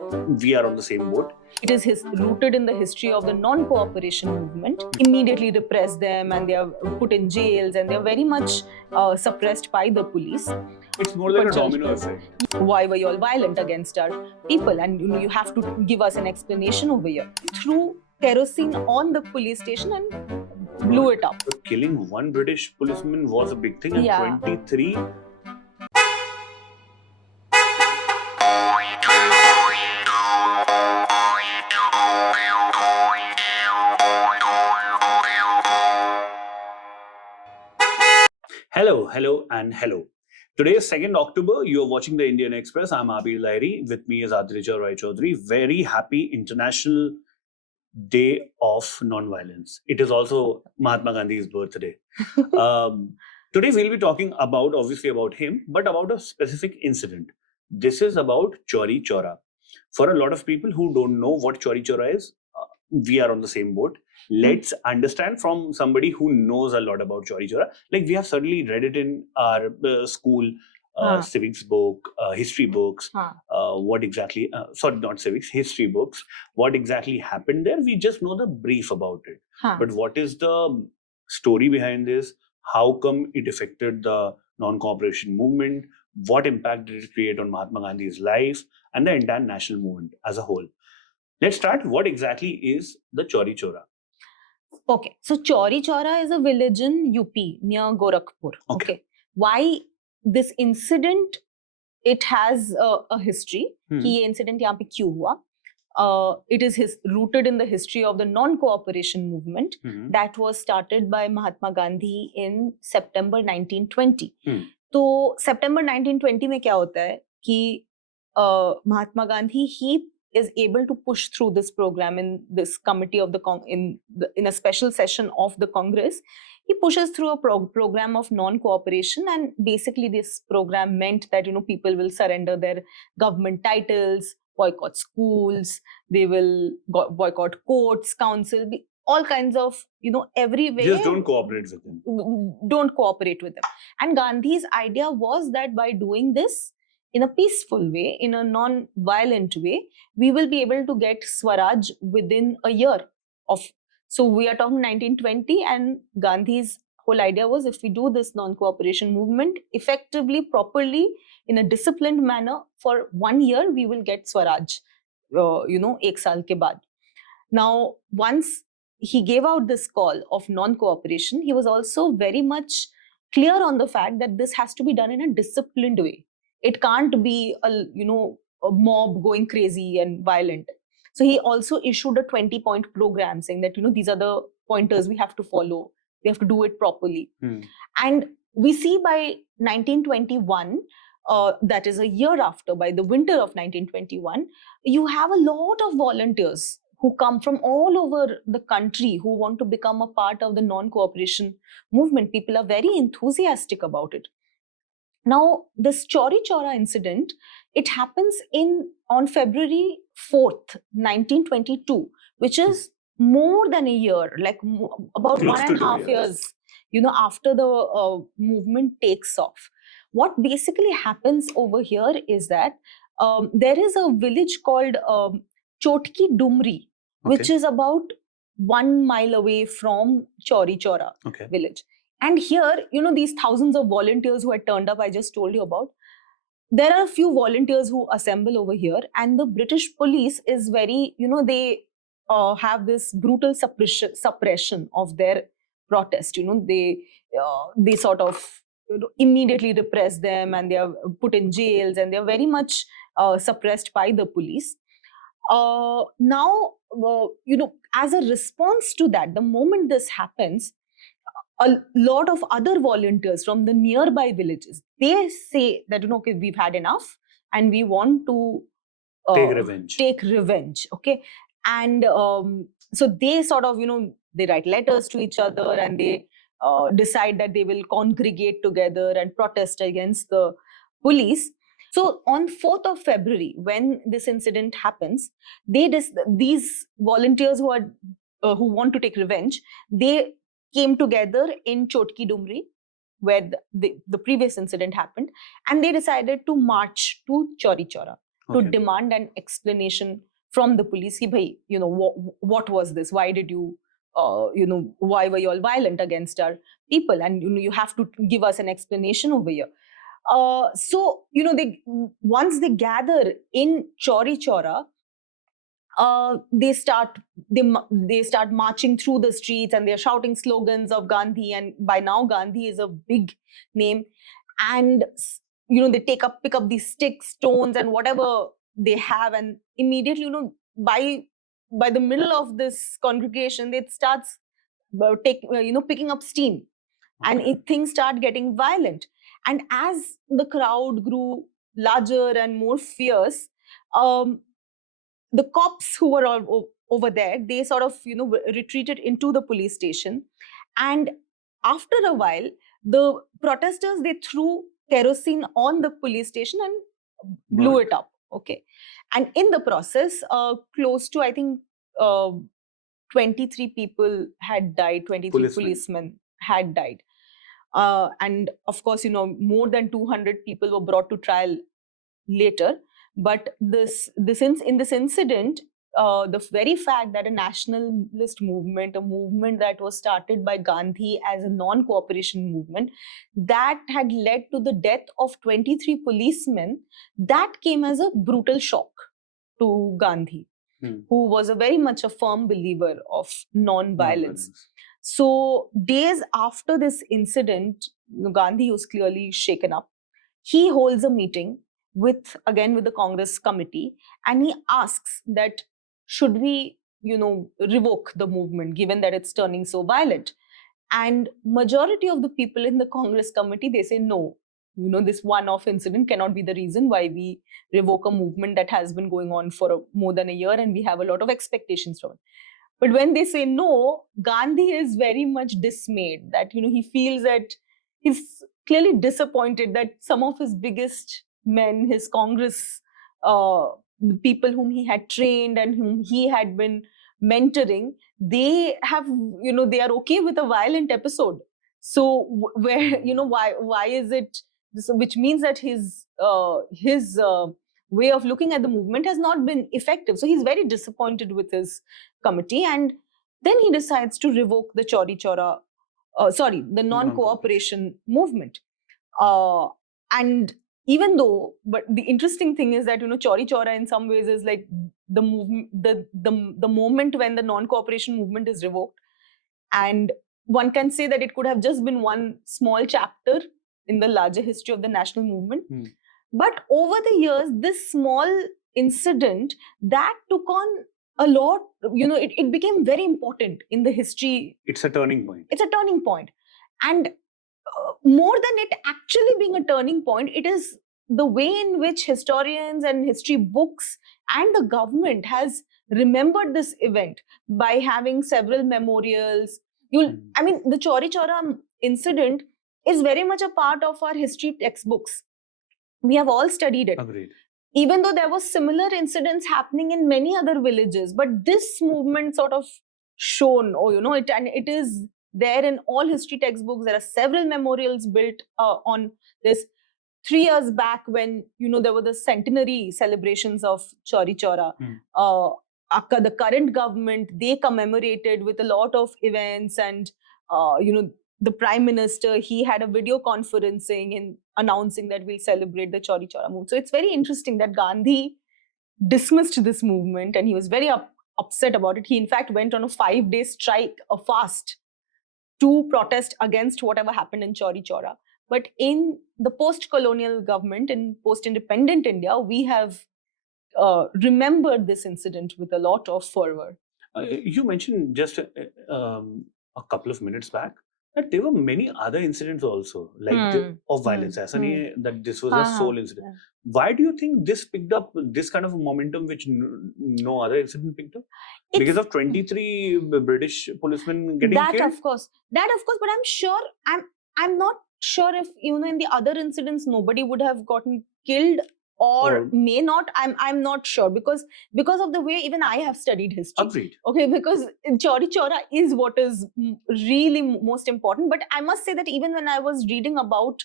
we are on the same boat. It is rooted in the history of the non-cooperation movement. Immediately repress them, and they are put in jails, and they are very much suppressed by the police. It's more like a domino effect. Why were you all violent against our people? And you have to give us an explanation over here. Threw kerosene on the police station and blew it up. But killing one British policeman was a big thing, and Yeah. 23. Hello, and hello. Today is 2nd October. You are watching the Indian Express. I'm Abir Lahiri. With me is Chauri Chaura. Very happy International Day of Non-Violence. It is also Mahatma Gandhi's birthday. Today we'll be talking obviously about him, but about a specific incident. This is about Chauri Chaura. For a lot of people who don't know what Chauri Chaura is, we are on the same boat. Let's understand from somebody who knows a lot about Chauri Chaura. Like, we have certainly read it in our school civics book, history books. What exactly, sorry, not civics, history books. What exactly happened there? We just know the brief about it. But what is the story behind this? How come it affected the non-cooperation movement? What impact did it create on Mahatma Gandhi's life and the entire national movement as a whole? Let's start. What exactly is the Chauri Chaura? Okay, so Chauri Chaura is a village in UP near Gorakhpur. Okay. Why this incident? It has a history. कि ये incident यहाँ पे क्यों हुआ? It is rooted in the history of the non-cooperation movement that was started by Mahatma Gandhi in September 1920. तो September 1920 में क्या होता है कि Mahatma Gandhi he is able to push through this program in this committee of in a special session of the Congress. He pushes through a program of non-cooperation, and basically this program meant that people will surrender their government titles, boycott schools, they will boycott courts, council, all kinds of every way. Just don't cooperate with them. Don't cooperate with them. And Gandhi's idea was that by doing this in a peaceful way, in a non-violent way, we will be able to get Swaraj within a year of. So we are talking 1920, and Gandhi's whole idea was, if we do this non-cooperation movement effectively, properly, in a disciplined manner for 1 year, we will get Swaraj, ek saal ke baad. Now, once he gave out this call of non-cooperation, he was also very much clear on the fact that this has to be done in a disciplined way. It can't be a mob going crazy and violent. So he also issued a 20-point program saying that these are the pointers we have to follow. We have to do it properly. And we see by 1921, that is a year after, by the winter of 1921, you have a lot of volunteers who come from all over the country who want to become a part of the non-cooperation movement. People are very enthusiastic about it. Now, this Chauri Chaura incident, it happens on February 4th, 1922, which is more than a year, like about 1.5 years, after the movement takes off. What basically happens over here is that there is a village called Chotki Dumri, which is about 1 mile away from Chauri Chaura village. And here, these thousands of volunteers who had turned up, I just told you about, there are a few volunteers who assemble over here, and the British police is very, they have this brutal suppression of their protest. They sort of immediately repress them, and they are put in jails, and they are very much suppressed by the police. Now, as a response to that, the moment this happens, a lot of other volunteers from the nearby villages, they say that, okay, we've had enough and we want to take revenge. Okay. And so they sort of, they write letters to each other, and they decide that they will congregate together and protest against the police. So on 4th of February, when this incident happens, these volunteers who want to take revenge, they came together in Chotki Dumri, where the previous incident happened, and they decided to march to Chauri Chaura. to Okay. demand an explanation from the police. Ki, bhai, what was this? Why did you, why were you all violent against our people? And you have to give us an explanation over here. So they once they gather in Chauri Chaura, they start marching through the streets, and they're shouting slogans of Gandhi. And by now, Gandhi is a big name. And they pick up these sticks, stones, and whatever they have, and immediately, by the middle of this congregation, it starts picking up steam, and things start getting violent. And as the crowd grew larger and more fierce, um, the cops who were all over there, they sort of retreated into the police station. And after a while, the protesters, they threw kerosene on the police station and blew it up. Okay. And in the process, close to, I think, 23 people had died. 23 policemen had died. And of course, more than 200 people were brought to trial later. But in this incident, the very fact that a nationalist movement, a movement that was started by Gandhi as a non-cooperation movement, that had led to the death of 23 policemen, that came as a brutal shock to Gandhi, who was very much a firm believer of non-violence. So days after this incident, Gandhi was clearly shaken up. He holds a meeting with the Congress committee, and he asks that should we, revoke the movement given that it's turning so violent. And majority of the people in the Congress committee, they say no. This one-off incident cannot be the reason why we revoke a movement that has been going on for more than a year, and we have a lot of expectations from it. But when they say no, Gandhi is very much dismayed that, he feels that he's clearly disappointed that some of his biggest men, his Congress, the people whom he had trained and whom he had been mentoring, they have, they are okay with a violent episode. So where, why is it, which means that his way of looking at the movement has not been effective. So he's very disappointed with his committee, and then he decides to revoke the Chauri Chaura, the non-cooperation movement. And even though, but the interesting thing is that, Chauri Chaura in some ways is like the movement, the moment when the non-cooperation movement is revoked. And one can say that it could have just been one small chapter in the larger history of the national movement. But over the years, this small incident, that took on a lot, it became very important in the history. It's a turning point. It's a turning point. And more than it actually being a turning point, it is the way in which historians and history books and the government has remembered this event by having several memorials. The Chauri Chaura incident is very much a part of our history textbooks. We have all studied it. Agreed. Even though there was similar incidents happening in many other villages, but this movement sort of shone, and it is there in all history textbooks. There are several memorials built on this. 3 years back, when there were the centenary celebrations of Chauri Chaura, the current government, they commemorated with a lot of events, and the Prime Minister, he had a video conferencing and announcing that we'll celebrate the Chauri Chaura movement. So it's very interesting that Gandhi dismissed this movement, and he was very upset about it. He in fact went on a 5-day strike, a fast, to protest against whatever happened in Chauri Chaura. But in the post-colonial government, in post-independent India, we have remembered this incident with a lot of fervor. You mentioned just a couple of minutes back that there were many other incidents also, like of violence. That this was a sole incident. Why do you think this picked up this kind of a momentum which no other incident picked up? Because of 23 British policemen getting killed? That of course. But I'm sure, I'm not sure if in the other incidents nobody would have gotten killed or may not. I'm not sure because of the way even I have studied history. Agreed. Okay, because Chauri Chaura is what is really most important. But I must say that even when I was reading about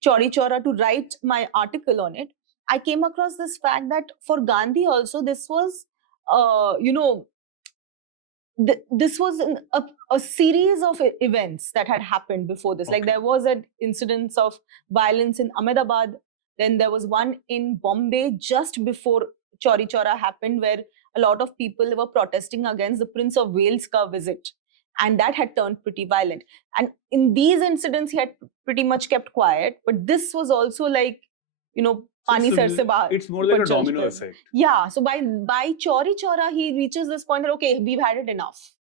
Chauri Chaura to write my article on it, I came across this fact that for Gandhi also, this was, you know, this was a series of events that had happened before this. Like Okay. there was an incidence of violence in Ahmedabad. Then there was one in Bombay just before Chauri Chaura happened, where a lot of people were protesting against the Prince of Wales' visit. And that had turned pretty violent. And in these incidents, he had pretty much kept quiet. But this was also like, you know, pani sar se bahar. It's more like a Punch domino per. effect. Yeah. So by Chauri Chaura, he reaches this point that, okay, we've had it enough.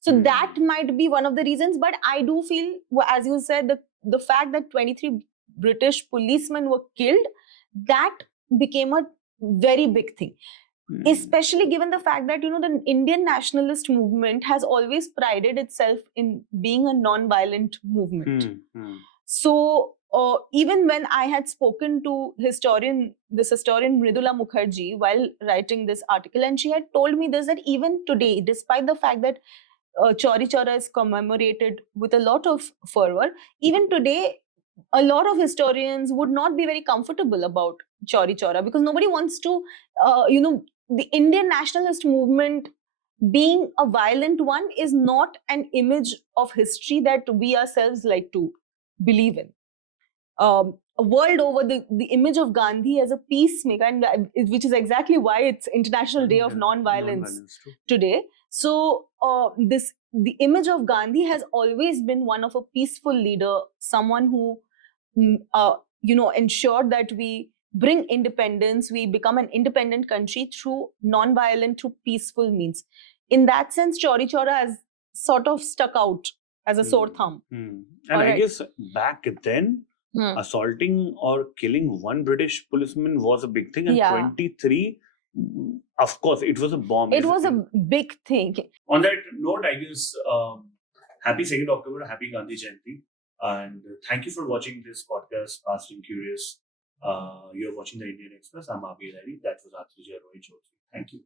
So that might be one of the reasons. But I do feel, as you said, the fact that 23 British policemen were killed, that became a very big thing. Especially given the fact that, you know, the Indian nationalist movement has always prided itself in being a non-violent movement. So even when I had spoken to historian Mridula Mukherjee while writing this article, and she had told me this, that even today, despite the fact that Chauri Chaura is commemorated with a lot of fervor, even today, a lot of historians would not be very comfortable about Chauri Chaura, because nobody wants to, you know, the Indian nationalist movement being a violent one is not an image of history that we ourselves like to believe in. World over, the image of Gandhi as a peacemaker, and which is exactly why it's International Day of Non-Violence today. So the image of Gandhi has always been one of a peaceful leader, someone who you know, ensured that we bring independence, we become an independent country through non-violent, through peaceful means. In that sense, Chauri Chaura has sort of stuck out as a sore thumb. And I guess back then, assaulting or killing one British policeman was a big thing, and 23, of course, it was a bomb. It was a big thing. On that note, I guess happy 2nd October, happy Gandhi Jayanti, and thank you for watching this podcast, Fast and Curious. You're watching the Indian Express. I'm Abhi Lahiri. That was Chauri Chaura. Thank you.